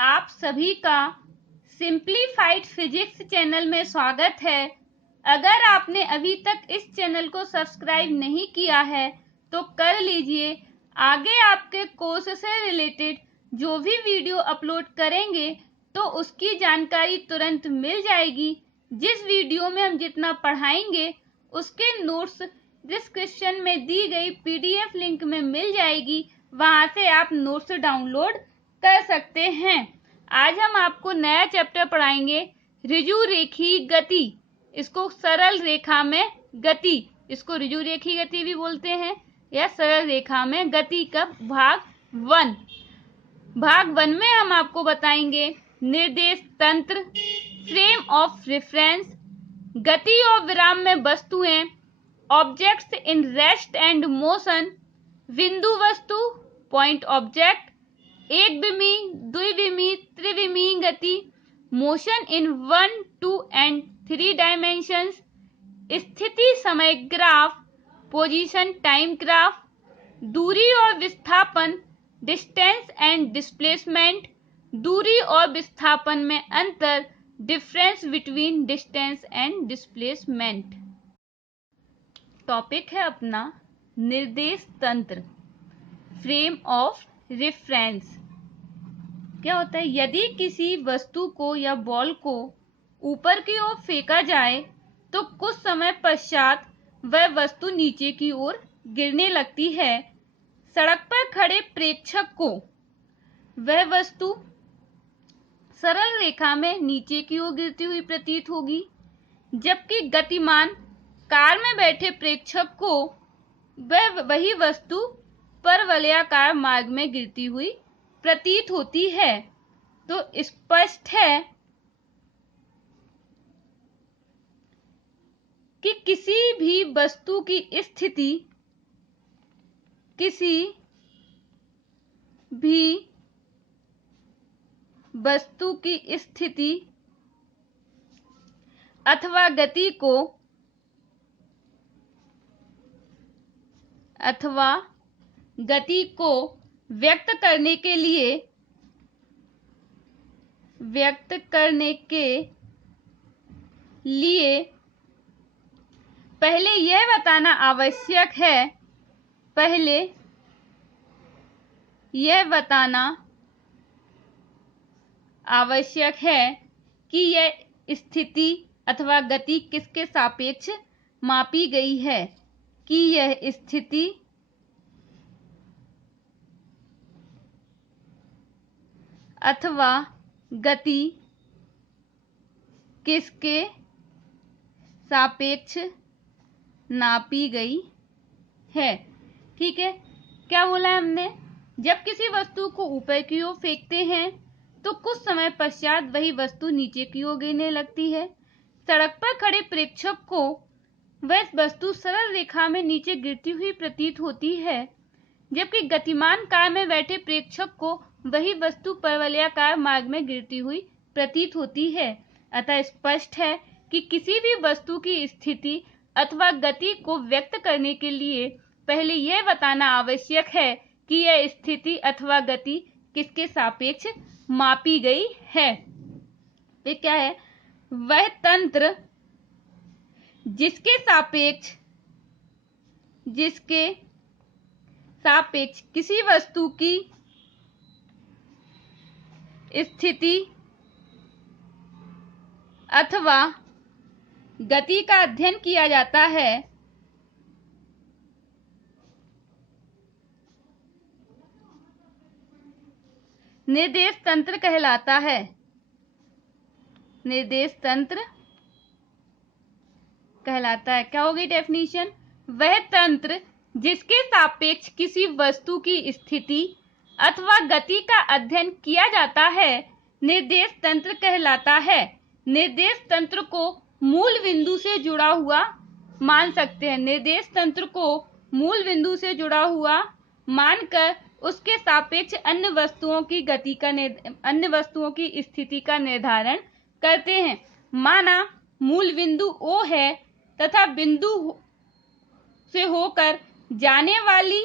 आप सभी का सिंप्लीफाइड फिजिक्स चैनल में स्वागत है। अगर आपने अभी तक इस चैनल को सब्सक्राइब नहीं किया है तो कर लीजिए। आगे आपके कोर्स से रिलेटेड जो भी वीडियो अपलोड करेंगे तो उसकी जानकारी तुरंत मिल जाएगी। जिस वीडियो में हम जितना पढ़ाएंगे उसके नोट्स डिस्क्रिप्शन में दी गई पीडीएफ लिंक में मिल जाएगी, वहां से आप नोट्स डाउनलोड कर सकते हैं। आज हम आपको नया चैप्टर पढ़ाएंगे, ऋजु रेखी गति। इसको सरल रेखा में गति, इसको ऋजु रेखी गति भी बोलते हैं या सरल रेखा में गति का भाग 1। भाग 1 में हम आपको बताएंगे निर्देश तंत्र, फ्रेम ऑफ रेफरेंस, गति और विराम में वस्तुएं, objects in rest and motion, बिंदु वस्तु पॉइंट ऑब्जेक्ट, एक विमी, द्विविमी, त्रिविमी गति, मोशन इन 1, 2 एंड 3 डायमेंशंस, स्थिति समय ग्राफ, पोजीशन टाइम ग्राफ, दूरी और विस्थापन, डिस्टेंस एंड डिस्प्लेसमेंट, दूरी और विस्थापन में अंतर, difference between distance and displacement. Topic है अपना निर्देश तंत्र, फ्रेम ऑफ रेफरेंस। क्या होता है? यदि किसी वस्तु को या बॉल को ऊपर की ओर फेंका जाए तो कुछ समय पश्चात वह वस्तु नीचे की ओर गिरने लगती है। सड़क पर खड़े प्रेक्षक को वह वस्तु सरल रेखा में नीचे की ओर गिरती हुई प्रतीत होगी, जबकि गतिमान कार में बैठे प्रेक्षक को वह वही वस्तु परवलयाकार मार्ग में गिरती हुई प्रतीत होती है। तो स्पष्ट है कि किसी भी वस्तु की स्थिति, किसी भी वस्तु की स्थिति अथवा गति को व्यक्त करने के लिए पहले यह बताना आवश्यक है कि यह स्थिति अथवा गति किसके सापेक्ष मापी गई है, कि यह स्थिति अथवा गति किसके सापेक्ष नापी गई है। ठीक है, क्या बोला है हमने? जब किसी वस्तु को ऊपर की ओर फेंकते हैं तो कुछ समय पश्चात वही वस्तु नीचे की ओर गिरने लगती है। सड़क पर खड़े प्रेक्षक को वह वस्तु सरल रेखा में नीचे गिरती हुई प्रतीत होती है, जबकि गतिमान कार में बैठे प्रेक्षक को वही वस्तु परवलयाकार मार्ग में गिरती हुई प्रतीत होती है। अतः स्पष्ट है कि किसी भी वस्तु की स्थिति अथवा गति को व्यक्त करने के लिए पहले यह बताना आवश्यक है कि यह स्थिति अथवा गति किसके सापेक्ष मापी गई है। फिर क्या है? वह तंत्र जिसके सापेक्ष किसी वस्तु की स्थिति अथवा गति का अध्ययन किया जाता है, निर्देश तंत्र कहलाता है। निर्देश तंत्र कहलाता है। क्या होगी डेफिनेशन? वह तंत्र जिसके सापेक्ष किसी वस्तु की स्थिति अथवा गति का अध्ययन किया जाता है निर्देश तंत्र कहलाता है। निर्देश तंत्र को मूल बिंदु से जुड़ा हुआ मान सकते हैं। निर्देश तंत्र को मूल बिंदु से जुड़ा हुआ मानकर उसके सापेक्ष अन्य वस्तुओं की स्थिति का निर्धारण करते हैं। माना मूल बिंदु O है तथा बिंदु से होकर जाने वाली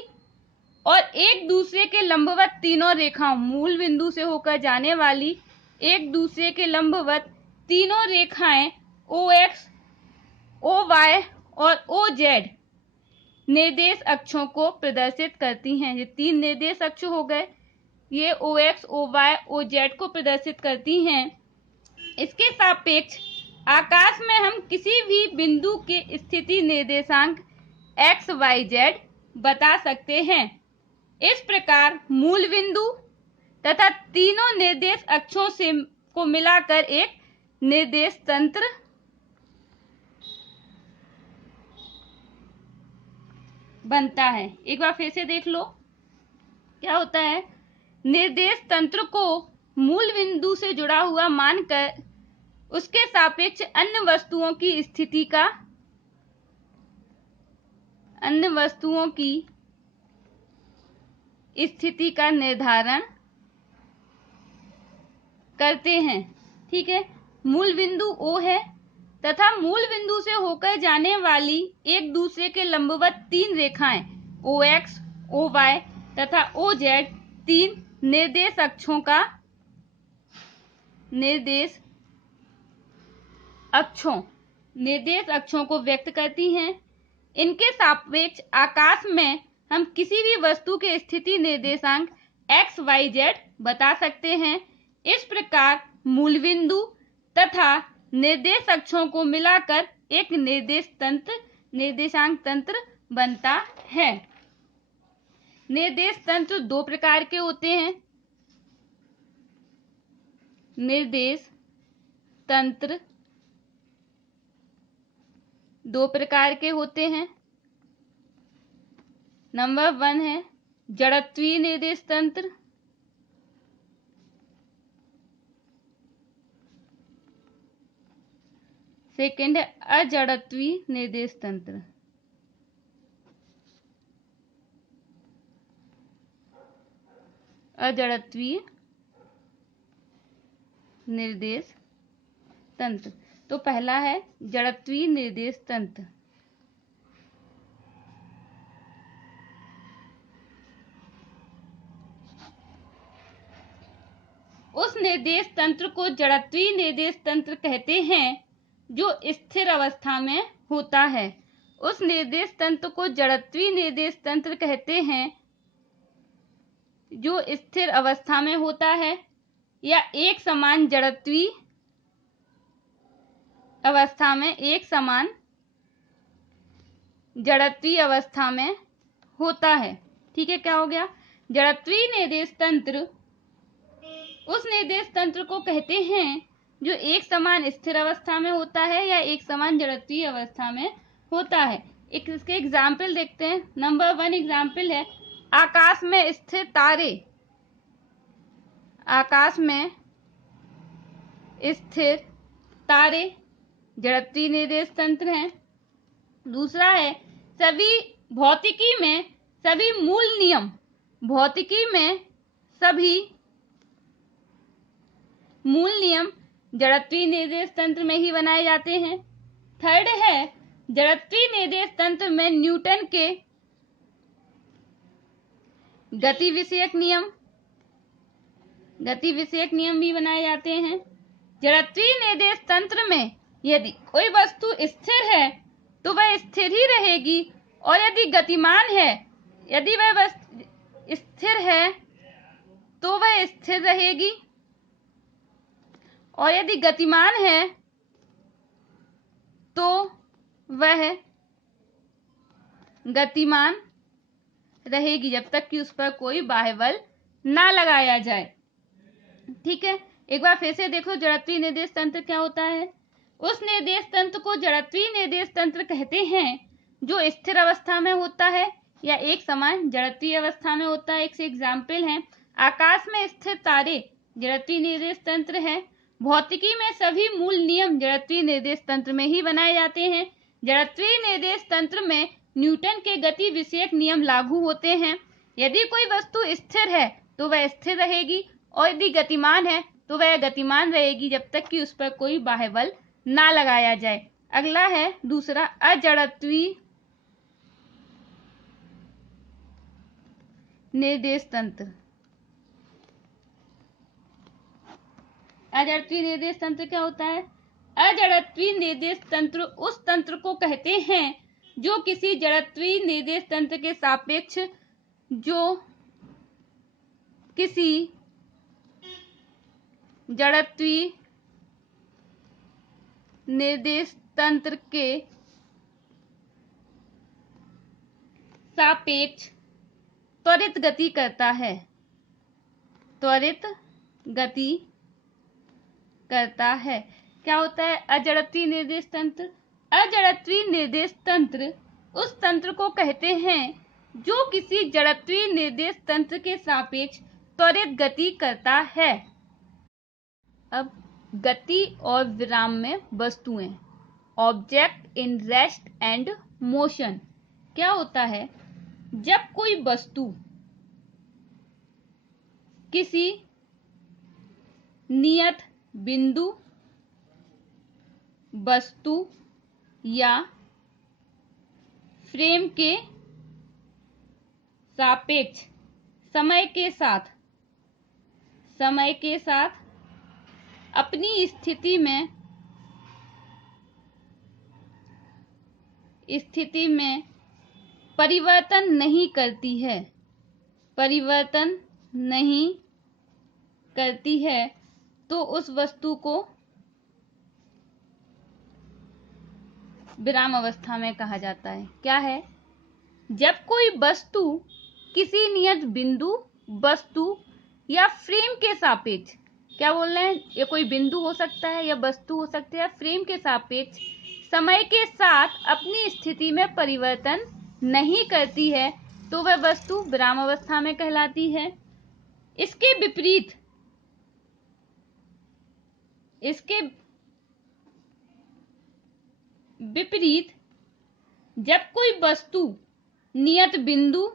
और एक दूसरे के लंबवत तीनों रेखाओं, मूल बिंदु से होकर जाने वाली एक दूसरे के लंबवत तीनों रेखाएं OX, OY और OZ निर्देश अक्षों को प्रदर्शित करती हैं। ये 3 निर्देश अक्ष हो गए, ये OX, OY, OZ को प्रदर्शित करती हैं। इसके सापेक्ष आकाश में हम किसी भी बिंदु के स्थिति निर्देशांक X, Y, Z बता सकते हैं। इस प्रकार मूल बिंदु तथा तीनों निर्देश अक्षों से को मिलाकर एक निर्देश तंत्र बनता है। एक बार फिर से देख लो क्या होता है। निर्देश तंत्र को मूल बिंदु से जुड़ा हुआ मानकर उसके सापेक्ष अन्य वस्तुओं की स्थिति का निर्धारण करते हैं। ठीक है, मूल बिंदु O है तथा मूल बिंदु से होकर जाने वाली एक दूसरे के लंबवत 3 रेखाएं OX, OY तथा OZ 3 निर्देश अक्षों को व्यक्त करती हैं। इनके सापेक्ष आकाश में हम किसी भी वस्तु के स्थिति निर्देशांक X, Y, Z बता सकते हैं। इस प्रकार मूल बिंदु तथा निर्देश अक्षों को मिलाकर एक निर्देशांक तंत्र बनता है। निर्देश तंत्र 2 प्रकार के होते हैं। निर्देश तंत्र 2 प्रकार के होते हैं। नंबर 1 है जड़त्वीय निर्देश तंत्र, सेकंड है अजड़त्वीय निर्देश तंत्र। अजड़त्वीय निर्देश तंत्र। तो पहला है जड़त्वीय निर्देश तंत्र। उस निर्देश तंत्र को जड़त्वीय निर्देश तंत्र कहते हैं जो स्थिर अवस्था में होता है। उस निर्देश तंत्र को जड़त्वीय निर्देश तंत्र कहते हैं जो स्थिर अवस्था में होता है या एक समान जड़त्वीय अवस्था में होता है। ठीक है, क्या हो गया? जड़त्वीय निर्देश तंत्र उस निर्देश तंत्र को कहते हैं जो एक समान स्थिर अवस्था में होता है या एक समान जड़त्वीय अवस्था में होता है। इसके एग्जाम्पल देखते हैं। नंबर 1 एग्जाम्पल है आकाश में स्थिर तारे। आकाश में स्थिर तारे जड़त्वीय निर्देश तंत्र हैं। दूसरा है भौतिकी में सभी मूल नियम जड़त्वीय निर्देश तंत्र में ही बनाए जाते हैं। थर्ड है जड़त्वीय निर्देश तंत्र में न्यूटन के गति विषयक नियम भी बनाए जाते हैं। जड़त्वीय निर्देश तंत्र में यदि कोई वस्तु स्थिर है तो वह स्थिर ही रहेगी, और यदि वह वस्तु स्थिर है तो वह स्थिर रहेगी, और यदि गतिमान है तो वह गतिमान रहेगी जब तक कि उस पर कोई बाह्य बल ना लगाया जाए। ठीक है, एक बार फिर से देखो जड़त्वीय निर्देश तंत्र क्या होता है। उस निर्देश तंत्र को जड़त्वीय निर्देश तंत्र कहते हैं जो स्थिर अवस्था में होता है या एक समान जड़त्वीय अवस्था में होता है। एक से एग्जाम्पल है आकाश में स्थिर तारे जड़त्वीय निर्देश तंत्र है। भौतिकी में सभी मूल नियम जड़त्वीय निर्देश तंत्र में ही बनाए जाते हैं। जड़त्वीय निर्देश तंत्र में न्यूटन के गति विषयक नियम लागू होते हैं। यदि कोई वस्तु स्थिर है तो वह स्थिर रहेगी, और यदि गतिमान है तो वह गतिमान रहेगी जब तक कि उस पर कोई बाह्य बल ना लगाया जाए। अगला है दूसरा अजड़त्वीय निर्देश तंत्र। अजड़त्वीय निर्देश तंत्र क्या होता है? अजड़त्वीय निर्देश तंत्र उस तंत्र को कहते हैं जो किसी जड़त्वीय निर्देश तंत्र के सापेक्ष जो किसी जड़त्वीय निर्देश तंत्र के सापेक्ष त्वरित गति करता है। त्वरित गति करता है। क्या होता है अजड़त्वीय निर्देश तंत्र? अजड़त्वीय निर्देश तंत्र उस तंत्र को कहते हैं जो किसी जड़त्वीय निर्देश तंत्र के सापेक्ष त्वरित गति करता है। अब गति और विराम में वस्तुएं, object in rest and motion. क्या होता है? जब कोई वस्तु किसी नियत बिंदु, वस्तु या फ्रेम के सापेक्ष समय के साथ अपनी स्थिति में परिवर्तन नहीं करती है तो उस वस्तु को विराम अवस्था में कहा जाता है। क्या है? जब कोई वस्तु किसी नियत बिंदु, वस्तु या फ्रेम के सापेक्ष, क्या बोल रहे हैं? ये कोई बिंदु हो सकता है या वस्तु हो सकती है, फ्रेम के सापेक्ष समय के साथ अपनी स्थिति में परिवर्तन नहीं करती है तो वह वस्तु विराम अवस्था में कहलाती है। इसके विपरीत जब कोई वस्तु नियत बिंदु,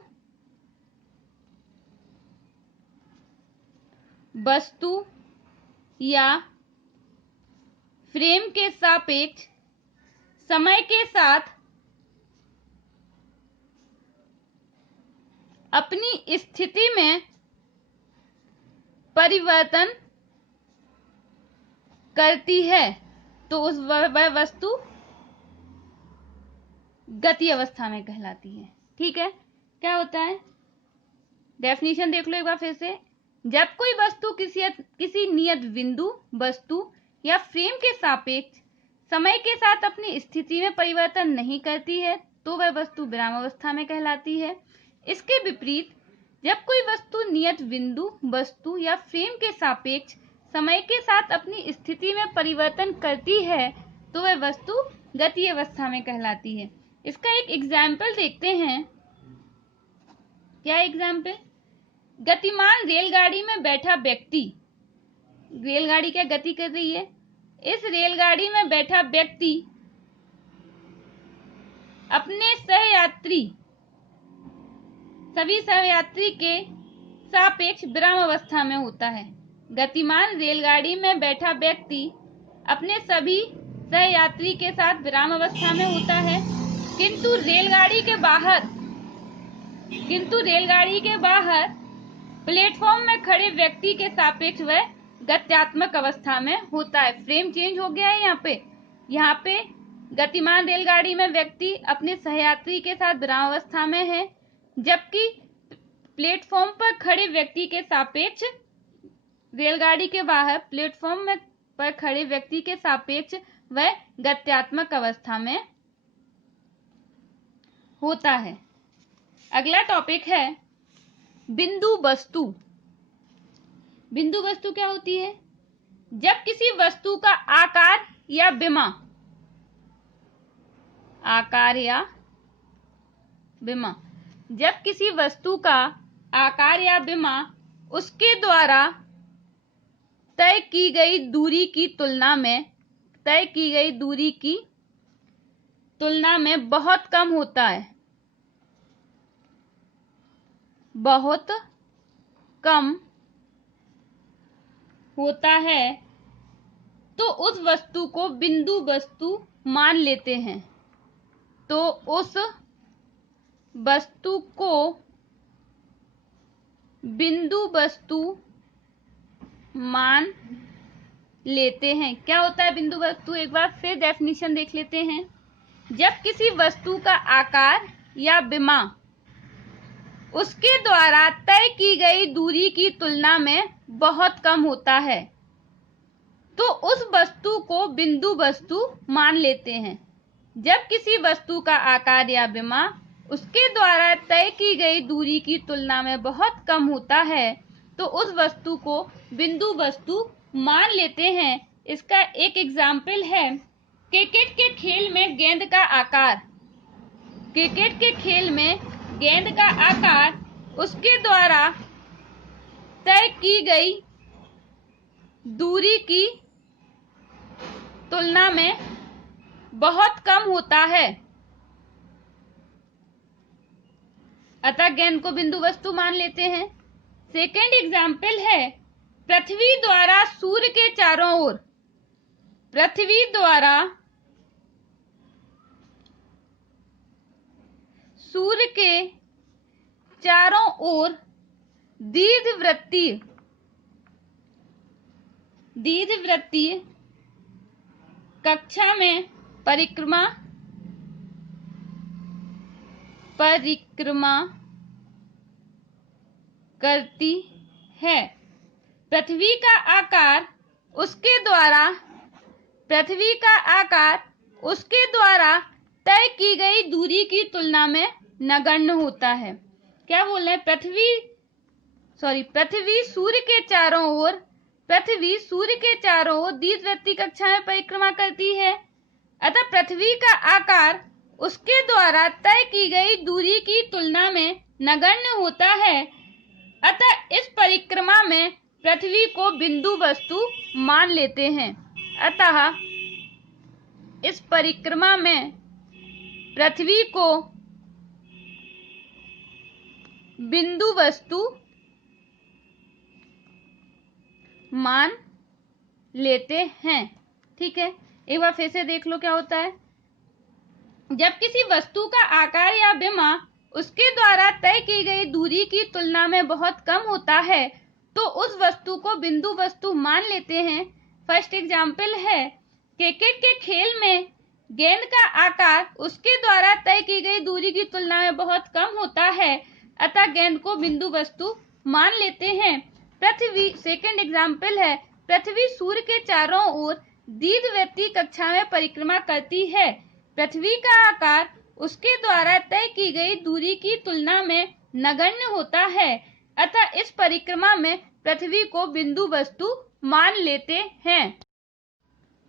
वस्तु या फ्रेम के सापेक्ष समय के साथ अपनी स्थिति में परिवर्तन करती है तो उस वह वस्तु गति अवस्था में कहलाती है। ठीक है? क्या होता है? डेफिनेशन देख लो एक बार फिर से। जब कोई वस्तु किसी नियत बिंदु, वस्तु या फ्रेम के सापेक्ष समय के साथ अपनी स्थिति में परिवर्तन नहीं करती है तो वह वस्तु विराम अवस्था में कहलाती है। इसके विपरीत जब कोई वस्तु नियत बिंदु, वस्तु या फ्रेम के सापेक्ष समय के साथ अपनी स्थिति में परिवर्तन करती है तो वह वस्तु गति अवस्था में कहलाती है। इसका एक एग्जाम्पल देखते हैं। क्या एग्जाम्पल? गतिमान रेलगाड़ी में बैठा व्यक्ति, रेलगाड़ी क्या गति कर रही है? इस रेलगाड़ी में बैठा व्यक्ति अपने सभी सहयात्री के सापेक्ष विराम अवस्था में होता है। गतिमान रेलगाड़ी में बैठा व्यक्ति अपने सभी सहयात्री के साथ विराम अवस्था में होता है, किंतु रेलगाड़ी के बाहर प्लेटफॉर्म में खड़े व्यक्ति के सापेक्ष वह गत्यात्मक अवस्था में होता है। फ्रेम चेंज हो गया है यहाँ पे गतिमान रेलगाड़ी में व्यक्ति अपने सहयात्री के साथ विराम अवस्था में है, जबकि प्लेटफॉर्म पर खड़े व्यक्ति के सापेक्ष, रेलगाड़ी के बाहर प्लेटफॉर्म पर खड़े व्यक्ति के सापेक्ष वह गत्यात्मक अवस्था में होता है। अगला टॉपिक है बिंदु वस्तु। बिंदु वस्तु क्या होती है? जब किसी वस्तु का आकार या विमा, जब किसी वस्तु का आकार या विमा उसके द्वारा तय की गई दूरी की तुलना में बहुत कम होता है, तो उस वस्तु को बिंदु वस्तु मान लेते हैं। तो उस वस्तु को बिंदु वस्तु मान लेते हैं। क्या होता है बिंदु वस्तु? एक बार फिर डेफिनेशन देख लेते हैं। जब किसी वस्तु का आकार या विमा उसके द्वारा तय की गई दूरी की तुलना में बहुत कम होता है तो उस वस्तु को बिंदु वस्तु मान लेते हैं। जब किसी वस्तु का आकार या विमा उसके द्वारा तय की गई दूरी की तुलना में बहुत कम होता है तो उस वस्तु को बिंदु वस्तु मान लेते हैं। इसका एक एग्जाम्पल है क्रिकेट के खेल में गेंद का आकार। क्रिकेट के खेल में गेंद का आकार उसके द्वारा तय की गई दूरी की तुलना में बहुत कम होता है, अतः गेंद को बिंदु वस्तु मान लेते हैं। सेकेंड एग्जाम्पल है पृथ्वी द्वारा सूर्य के चारों ओर, पृथ्वी द्वारा सूर्य के चारों ओर दीर्घवृत्तीय कक्षा में परिक्रमा करती है। पृथ्वी का आकार उसके द्वारा तय की गई दूरी की तुलना में नगण्य होता है। क्या बोल रहे हैं? पृथ्वी सूर्य के चारों ओर दीर्घवृत्तीय कक्षा में परिक्रमा करती है, अतः पृथ्वी का आकार उसके द्वारा तय की गई दूरी की तुलना में नगण्य होता है, अतः इस परिक्रमा में पृथ्वी को बिंदु वस्तु मान लेते हैं। अतः इस परिक्रमा में पृथ्वी को बिंदु वस्तु मान लेते हैं। ठीक है, एक बार फिर से देख लो क्या होता है। जब किसी वस्तु का आकार या विमा उसके द्वारा तय की गई दूरी की तुलना में बहुत कम होता है तो उस वस्तु को बिंदु वस्तु मान लेते हैं। फर्स्ट एग्जाम्पल है क्रिकेट के खेल में गेंद का आकार उसके द्वारा तय की गई दूरी की तुलना में बहुत कम होता है, अतः गेंद को बिंदु वस्तु मान लेते हैं। पृथ्वी, सेकंड एग्जाम्पल है पृथ्वी सूर्य के चारों ओर दीर्घवृत्तीय कक्षा में परिक्रमा करती है। पृथ्वी का आकार उसके द्वारा तय की गई दूरी की तुलना में नगण्य होता है, अतः इस परिक्रमा में पृथ्वी को बिंदु वस्तु मान लेते हैं।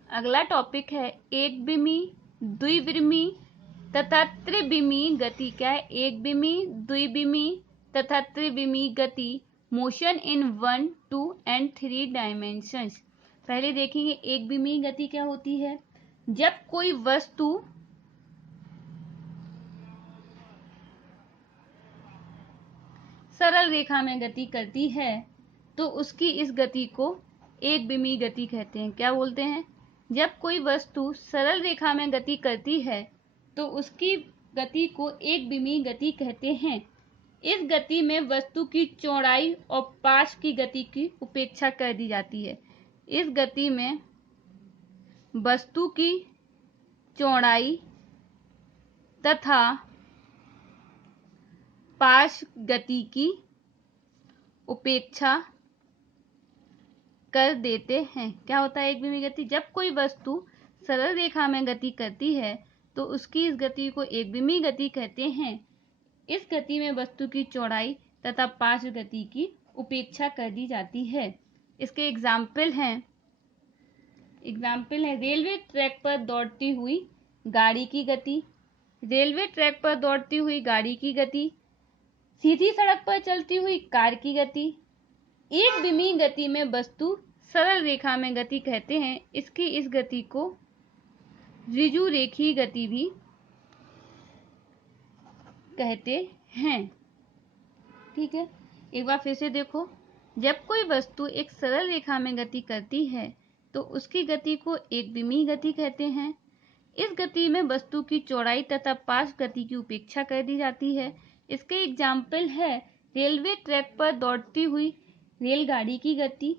अगला टॉपिक है एकविमी, द्विविमी तथा त्रिविमी गति। क्या है? एकविमी, द्विविमी तथा त्रिविमी गति, मोशन इन 1, 2 and 3 डायमेंशंस। पहले देखेंगे एकविमी गति क्या होती है। जब कोई वस्तु सरल रेखा में गति करती है तो उसकी इस गति को एकविमी गति कहते हैं। क्या बोलते हैं? जब कोई वस्तु सरल रेखा में गति करती है तो उसकी गति को एकविमी गति कहते हैं। इस गति में वस्तु की चौड़ाई और पाश की गति की उपेक्षा कर दी जाती है। इस गति में वस्तु की चौड़ाई तथा पाश गति की उपेक्षा कर देते हैं। क्या होता है एकविमी गति? जब कोई वस्तु सरल रेखा में गति करती है तो उसकी इस गति को एकविमी गति कहते हैं। इस गति में वस्तु की चौड़ाई तथा पाश गति की उपेक्षा कर दी जाती है। इसके एग्जाम्पल है रेलवे ट्रैक पर दौड़ती हुई गाड़ी की गति, रेलवे ट्रैक पर दौड़ती हुई गाड़ी की गति, सीधी सड़क पर चलती हुई कार की गति। एकविमी गति में वस्तु सरल रेखा में गति कहते हैं। इसकी इस गति को ऋजु रेखीय गति भी कहते हैं। ठीक है, एक बार फिर से देखो। जब कोई वस्तु एक सरल रेखा में गति करती है तो उसकी गति को एकविमी गति कहते हैं। इस गति में वस्तु की चौड़ाई तथा पाश गति की उपेक्षा कर दी जाती है। इसके एग्जाम्पल है रेलवे ट्रैक पर दौड़ती हुई रेलगाड़ी की गति,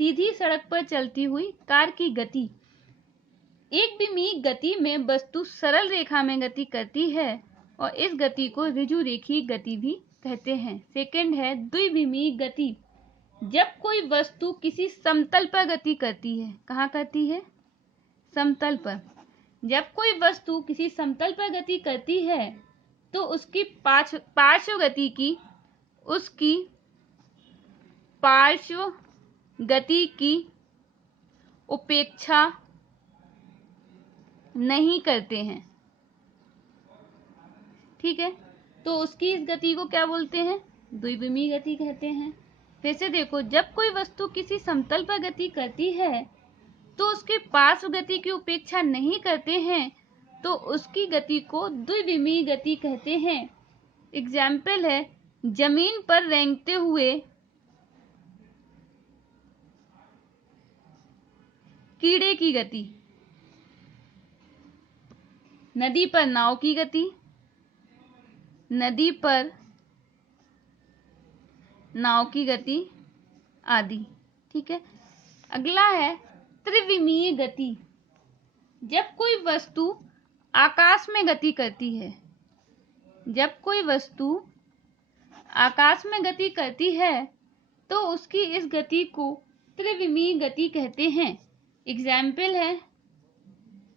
सीधी सड़क पर चलती हुई कार की गति। एक विमीय गति में वस्तु सरल रेखा में गति करती है और इस गति को ऋजु रेखीय गति भी कहते हैं। सेकंड है द्विविमीय गति। जब कोई वस्तु किसी समतल पर गति करती है, कहाँ करती है? समतल पर। जब कोई वस्तु किसी समतल पर गति करती है तो उसकी पार्श्व गति की उपेक्षा नहीं करते हैं। ठीक है, तो उसकी इस गति को क्या बोलते हैं? द्विविमीय गति कहते हैं। फिर से देखो, जब कोई वस्तु किसी समतल पर गति करती है तो उसके पार्श्व गति की उपेक्षा नहीं करते हैं तो उसकी गति को द्विविमीय गति कहते हैं। एग्जाम्पल है जमीन पर रेंगते हुए कीड़े की गति, नदी पर नाव की गति, नदी पर नाव की गति आदि। ठीक है, अगला है त्रिविमीय गति। जब कोई वस्तु आकाश में गति करती है, जब कोई वस्तु आकाश में गति करती है तो उसकी इस गति को त्रिविमीय गति कहते हैं। एग्जाम्पल है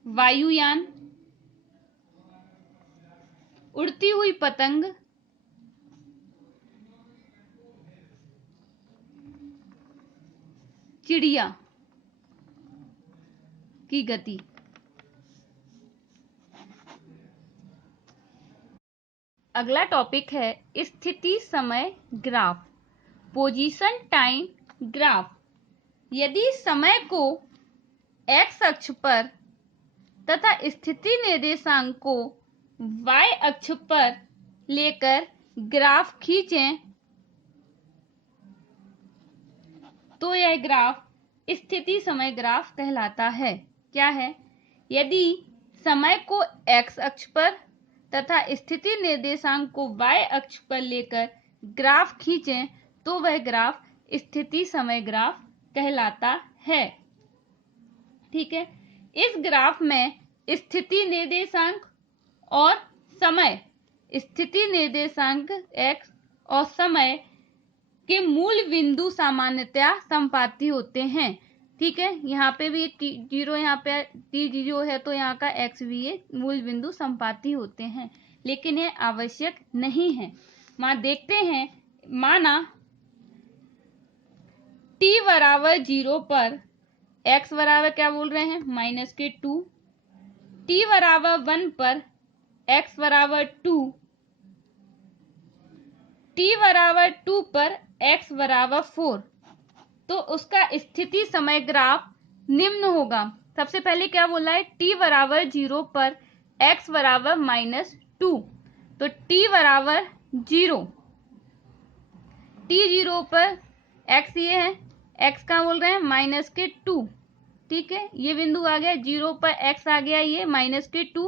वायुयान, उड़ती हुई पतंग, चिड़िया की गति। अगला टॉपिक है स्थिति समय ग्राफ, पोजीशन टाइम ग्राफ। यदि समय को x अक्ष पर तथा स्थिति निर्देशांक को y अक्ष पर लेकर ग्राफ खींचें तो यह ग्राफ स्थिति समय ग्राफ कहलाता है। क्या है? यदि समय को x अक्ष पर तथा स्थिति निर्देशांक को y अक्ष पर लेकर ग्राफ खींचें तो वह ग्राफ स्थिति समय ग्राफ कहलाता है। ठीक है, इस ग्राफ में स्थिति निर्देशांक और समय, स्थिति निर्देशांक x और समय के मूल बिंदु सामान्यतया संपाती होते हैं। ठीक है, यहाँ पे भी जीरो, यहाँ पे t0 है तो यहाँ का x भी है, मूल बिंदु संपाती होते हैं, लेकिन ये आवश्यक नहीं है। देखते हैं, माना t बराबर 0 पर x बराबर क्या बोल रहे हैं? -2, t बराबर 1 पर x बराबर 2, t बराबर 2 पर x बराबर 4, तो उसका स्थिति समय ग्राफ निम्न होगा। सबसे पहले क्या बोला है? t बराबर 0 पर x बराबर -2, तो t बराबर 0, t0 पर x ये है, x का बोल रहे हैं -2। ठीक है, ये बिंदु आ गया, 0 पर x आ गया, ये -2।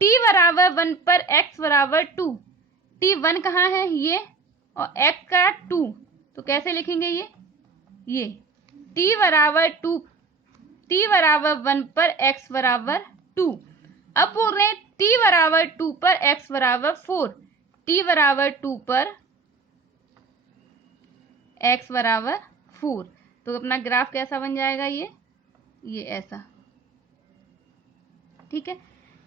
t बराबर 1 पर x बराबर 2, t1 कहाँ है? ये, और x का 2, तो कैसे लिखेंगे ये t बराबर 2, t बराबर 1 पर x बराबर 2। अब बोल रहे हैं t बराबर 2 पर x बराबर 4, t बराबर 2 पर x बराबर 4, तो अपना ग्राफ कैसा बन जाएगा? ये ऐसा। ठीक है,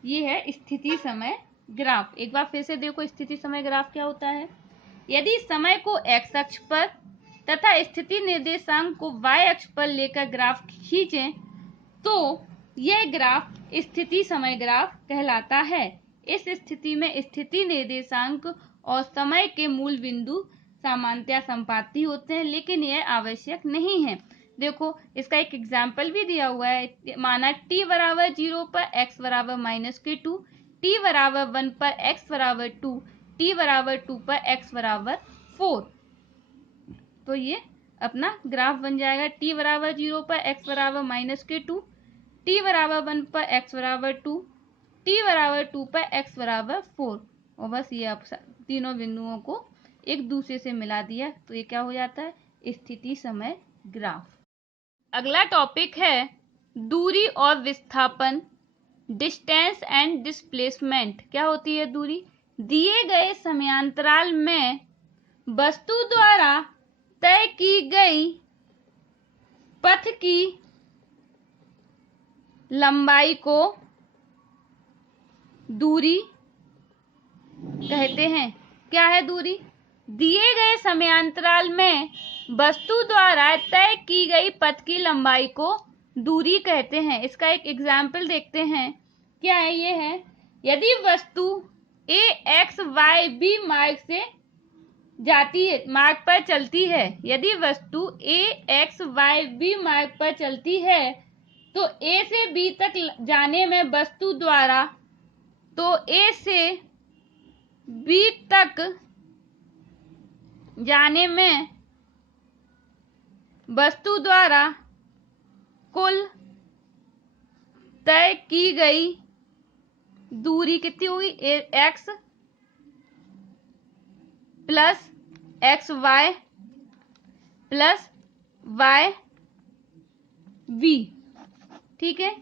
ये है स्थिति समय ग्राफ। एक बार फिर से देखो, स्थिति समय ग्राफ क्या होता है? यदि समय को x अक्ष पर तथा स्थिति निर्देशांक को y अक्ष पर लेकर ग्राफ खींचें तो यह ग्राफ स्थिति समय ग्राफ कहलाता है। इस स्थिति में स्थिति निर्देशांक और समय के मूल बिंदु सामान्यतया संपाती होते हैं, लेकिन यह आवश्यक नहीं है। देखो, इसका एक एग्जाम्पल भी दिया हुआ है। माना t बराबर 0 पर x बराबर -2, t बराबर 1 पर x बराबर 2, t बराबर 2 पर x बराबर 4, तो ये अपना ग्राफ बन जाएगा। t बराबर 0 पर x बराबर -2, t बराबर 1 पर x बराबर 2, t बराबर 2 पर x बराबर 4, और बस ये आप तीनों बिंदुओं को एक दूसरे से मिला दिया तो ये क्या हो जाता है, स्थिति समय ग्राफ। अगला टॉपिक है दूरी और विस्थापन, डिस्टेंस एंड डिस्प्लेसमेंट। क्या होती है दूरी? दिए गए समयांतराल में वस्तु द्वारा तय की गई पथ की लंबाई को दूरी कहते हैं। क्या है दूरी? दिए गए समयांतराल में वस्तु द्वारा तय की गई पथ की लंबाई को दूरी कहते हैं। इसका एक एग्जाम्पल देखते हैं। क्या है? ये है, यदि वस्तु a x y b मार्ग से जाती है, मार्ग पर चलती है, यदि वस्तु a x y b मार्ग पर चलती है तो a से b तक जाने में वस्तु द्वारा, तो a से b तक जाने में वस्तु द्वारा कुल तय की गई दूरी कितनी हुई? x plus x y plus y v. ठीक है,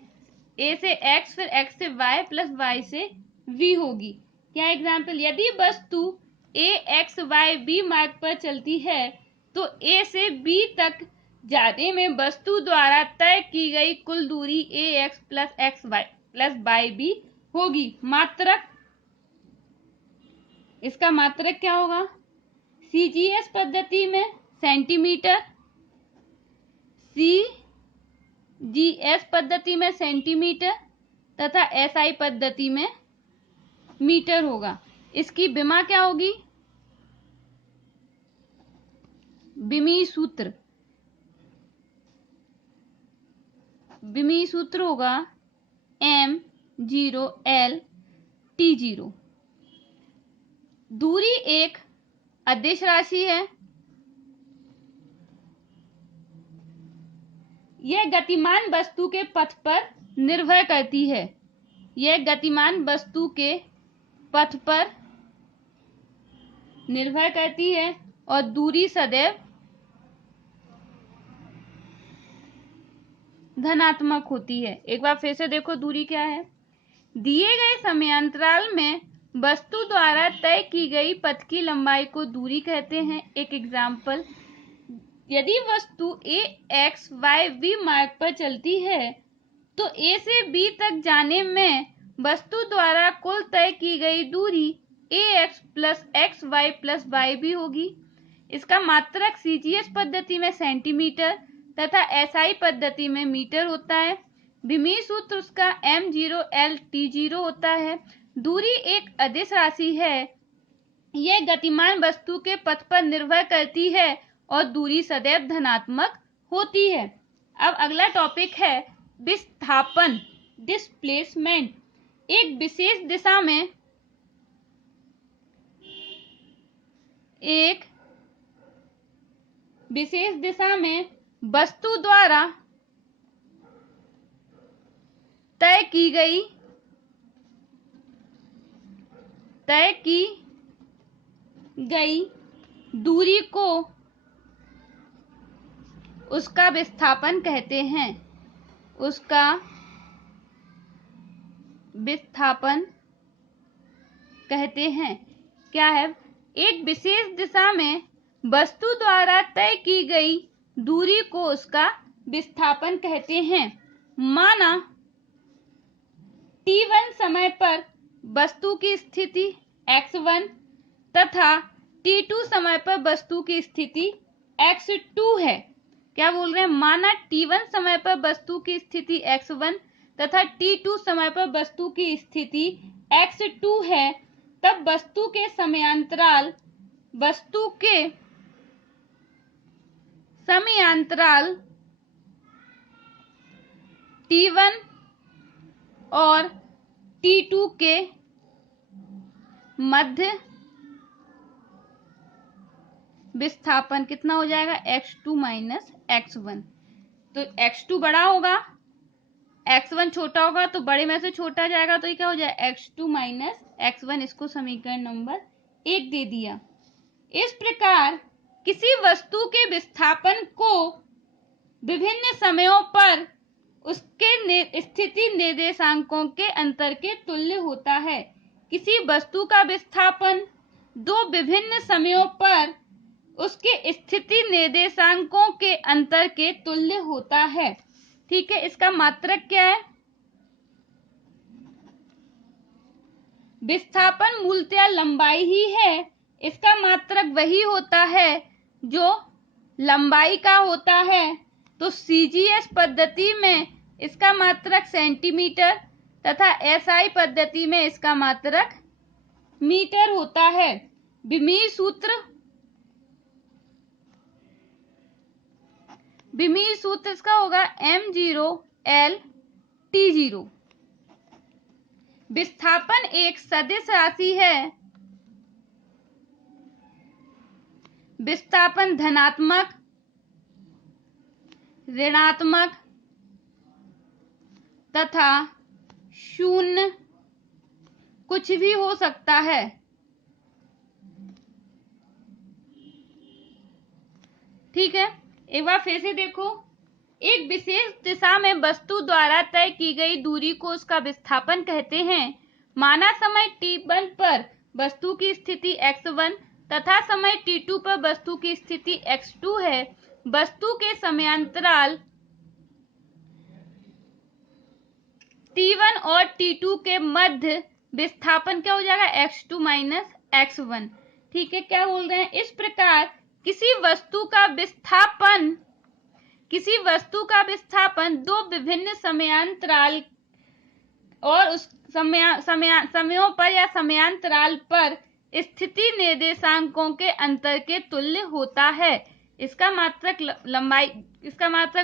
a से x फिर x से y प्लस y से v होगी। क्या एग्जाम्पल? यदि वस्तु a x y b मार्ग पर चलती है तो a से b तक जाने में वस्तु द्वारा तय की गई कुल दूरी ax plus x y plus y b होगी। मात्रक, इसका मात्रक क्या होगा? CGS पद्धति में सेंटीमीटर, CGS पद्धति में सेंटीमीटर तथा SI पद्धति में मीटर होगा। इसकी विमा क्या होगी? विमी सूत्र, विमी सूत्र होगा m0l t0। दूरी एक अदिश राशि है। यह गतिमान वस्तु के पथ पर निर्भर करती है। यह गतिमान वस्तु के पथ पर निर्भर करती है और दूरी सदैव धनात्मक होती है। एक बार फिर से देखो दूरी क्या है। दिए गए समयांतराल में वस्तु द्वारा तय की गई पथ की लंबाई को दूरी कहते हैं। एक एग्जाम्पल, यदि वस्तु a x y v मार्ग पर चलती है तो a से b तक जाने में वस्तु द्वारा कुल तय की गई दूरी ax plus x y plus y b होगी। इसका मात्रक CGS पद्धति में सेंटीमीटर तथा SI पद्धति में मीटर होता है। विमी सूत्र उसका m0l t0 होता है। दूरी एक अदिश राशि है। यह गतिमान वस्तु के पथ पर निर्भर करती है और दूरी सदैव धनात्मक होती है। अब अगला टॉपिक है विस्थापन, डिस्प्लेसमेंट। एक विशेष दिशा में वस्तु द्वारा तय की गई दूरी को उसका विस्थापन कहते हैं। उसका विस्थापन कहते हैं। क्या है? एक विशेष दिशा में वस्तु द्वारा तय की गई दूरी को उसका विस्थापन कहते हैं। माना t1 समय पर वस्तु की स्थिति x1 तथा t2 समय पर वस्तु की स्थिति x2 है। क्या बोल रहे हैं? माना t1 समय पर वस्तु की स्थिति x1 तथा t2 समय पर वस्तु की स्थिति x2 है, तब वस्तु के समयांतराल t1 और t2 के मध्य विस्थापन कितना हो जाएगा? x2 minus x1। तो x2 बड़ा होगा, x1 छोटा होगा, तो बड़े में से छोटा जाएगा, तो ये क्या हो जाएगा? x2 minus x1। इसको समीकरण नंबर 1 दे दिया। इस प्रकार किसी वस्तु के विस्थापन को विभिन्न समयों पर उसके स्थिति निर्देशांकों के अंतर के तुल्य होता है। किसी वस्तु का विस्थापन दो विभिन्न समयों पर उसके स्थिति निर्देशांकों के अंतर के तुल्य होता है। ठीक है, इसका मात्रक क्या है? विस्थापन मूलतः लंबाई ही है, इसका मात्रक वही होता है जो लंबाई का होता है। तो सीजीएस पद्धति में इसका मात्रक सेंटीमीटर तथा एसआई पद्धति में इसका मात्रक मीटर होता है। विमीय सूत्र इसका होगा m0L/T0। विस्थापन एक सदिश राशि है। विस्थापन धनात्मक, ऋणात्मक तथा शून्य कुछ भी हो सकता है। ठीक है, एक बार फिर से देखो। एक विशेष दिशा में वस्तु द्वारा तय की गई दूरी को उसका विस्थापन कहते हैं। माना समय t1 पर वस्तु की स्थिति x1 तथा समय t2 पर वस्तु की स्थिति x2 है। वस्तु के समयांतराल t1 और t2 के मध्य विस्थापन क्या हो जाएगा? x2 minus x1। ठीक है, क्या बोल रहे हैं? इस प्रकार किसी वस्तु का विस्थापन दो विभिन्न समयांतराल और उस समयों पर या समयांतराल पर स्थिति निर्देशांकों के अंतर के तुल्य होता है। इसका मात्रक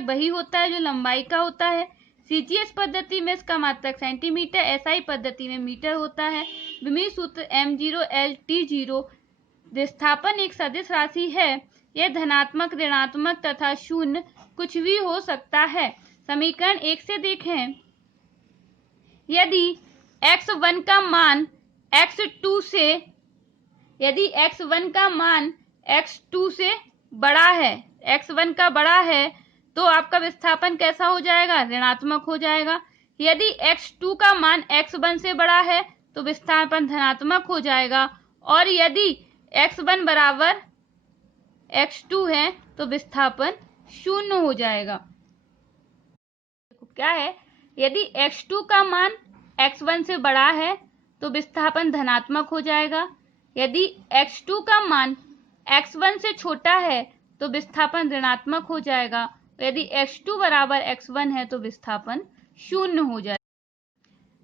वही होता है जो लंबाई का होता है। सीजीएस पद्धति में इसका मात्रक सेंटीमीटर, एसआई पद्धति में मीटर होता है। विमीय सूत्र m0L/T0। विस्थापन एक सदिश राशि है, यह धनात्मक, ऋणात्मक तथा शून्य कुछ भी हो सकता है। समीकरण 1 से देखें। यदि x1 का मान x2 से बड़ा है, x1 का बड़ा है, तो आपका विस्थापन कैसा हो जाएगा? ऋणात्मक हो जाएगा। यदि x2 का मान x1 से बड़ा है तो विस्थापन धनात्मक हो जाएगा। और यदि x1 बराबर x2 है तो विस्थापन शून्य हो जाएगा। क्या है? यदि x2 का मान x1 से बड़ा है तो विस्थापन धनात्मक हो जाएगा। यदि x2 का मान x1 से छोटा है तो विस्थापन ऋणात्मक हो जाएगा। यदि x2 बराबर x1 है तो विस्थापन शून्य हो जाएगा।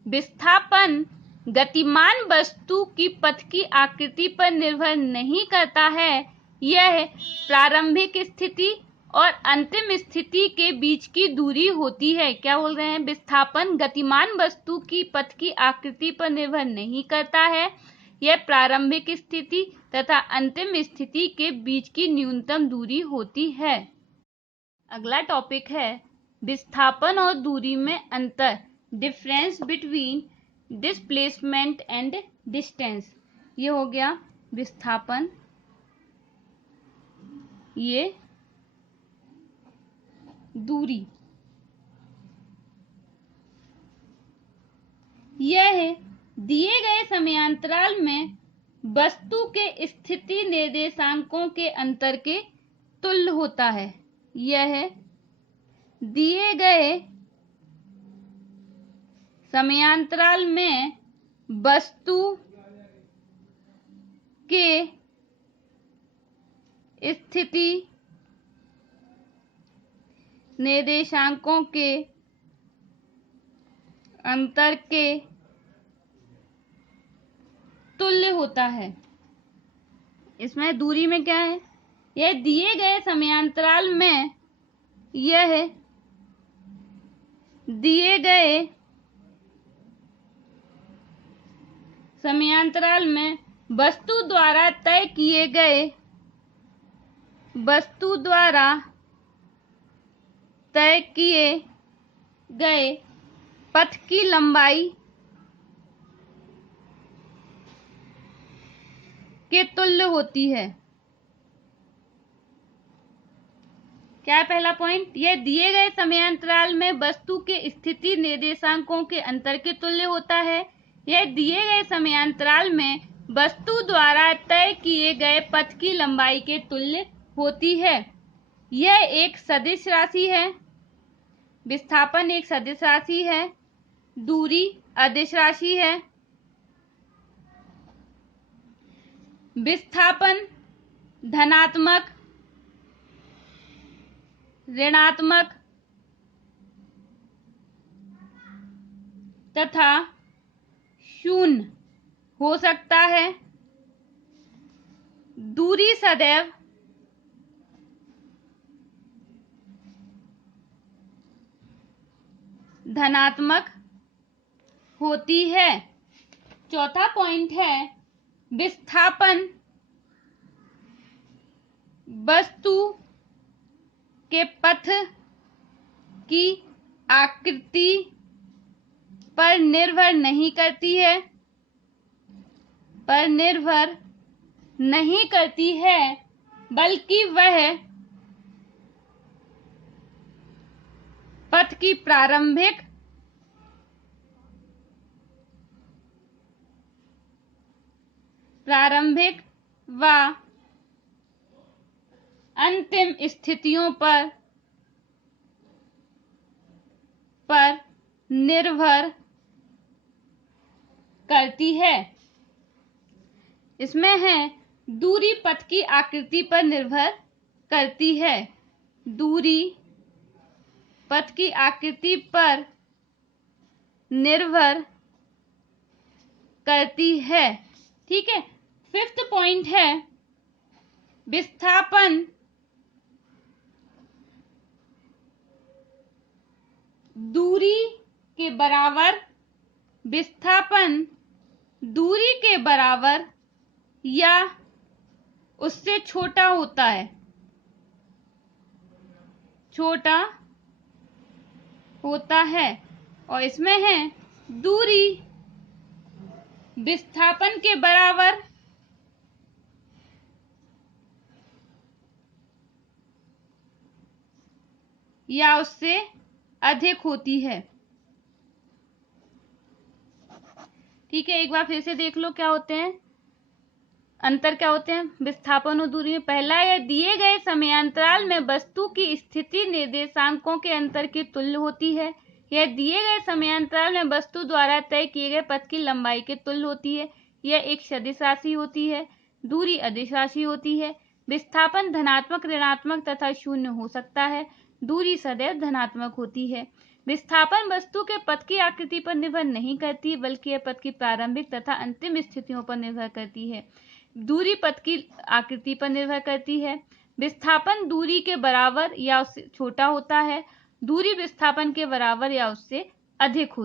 विस्थापन गतिमान वस्तु की पथ की आकृति पर निर्भर नहीं करता है, यह प्रारंभिक स्थिति और अंतिम स्थिति के बीच की दूरी होती है। क्या बोल रहे हैं? विस्थापन गतिमान वस्तु की पथ की आकृति पर निर्भर नहीं करता है, यह प्रारंभिक स्थिति तथा अंतिम स्थिति के बीच की न्यूनतम दूरी होती है। अगला टॉपिक है विस्थापन और दूरी में अंतर, difference between displacement and distance. ये हो गया विस्थापन, ये दूरी। यह दिए गए समयांतराल में वस्तु के स्थिति निर्देशांकों के अंतर के तुल्य होता है। यह दिए गए समयांतराल में वस्तु के स्थिति निर्देशांकों के अंतर के तुल्य होता है। इसमें दूरी में क्या है? यह दिए गए समयांतराल में, यह दिए गए समयांतराल में वस्तु द्वारा तय किए गए पथ की लंबाई के तुल्य होती है। क्या है पहला पॉइंट? यह दिए गए समयांतराल में वस्तु के स्थिति निर्देशांकों के अंतर के तुल्य होता है। यह दिए गए समयांतराल में वस्तु द्वारा तय किए गए पथ की लंबाई के तुल्य होती है। यह एक सदिश राशि है। विस्थापन एक सदिश राशि है। दूरी अदिश राशि है। विस्थापन धनात्मक, ऋणात्मक तथा शून्य हो सकता है। दूरी सदैव धनात्मक होती है। चौथा पॉइंट है विस्थापन वस्तु के पथ की आकृति पर निर्भर नहीं करती है, बल्कि वह पथ की प्रारंभिक व अंतिम स्थितियों पर निर्भर करती है। इसमें है दूरी पथ की आकृति पर निर्भर करती है। दूरी पथ की आकृति पर निर्भर करती है। ठीक है। फिफ्थ पॉइंट है विस्थापन दूरी के बराबर या उससे छोटा होता है और इसमें है दूरी विस्थापन के बराबर या उससे अधिक होती है। ठीक है, एक बार फिर से देख लो क्या होते हैं अंतर, क्या होते हैं विस्थापन और दूरी में। पहला, यह दिए गए समयांतराल में वस्तु की स्थिति निर्देशांकों के अंतर की तुल्य होती है। यह दिए गए समयांतराल में वस्तु द्वारा तय किए गए पथ की लंबाई के तुल्य होती है। यह एक सदिश राशि होती है। दूरी अदिश राशि होती है। विस्थापन धनात्मक, ऋणात्मक तथा शून्य हो सकता है। दूरी सदैव धनात्मक होती है। विस्थापन वस्तु के पथ की आकृति पर निर्भर नहीं करती, बल्कि यह पथ की प्रारंभिक तथा अंतिम स्थितियों पर निर्भर करती है। दूरी पथ की आकृति पर निर्भर करती है। विस्थापन दूरी के बराबर या उससे छोटा होता है। दूरी विस्थापन के बराबर या उससे अधिक होती है।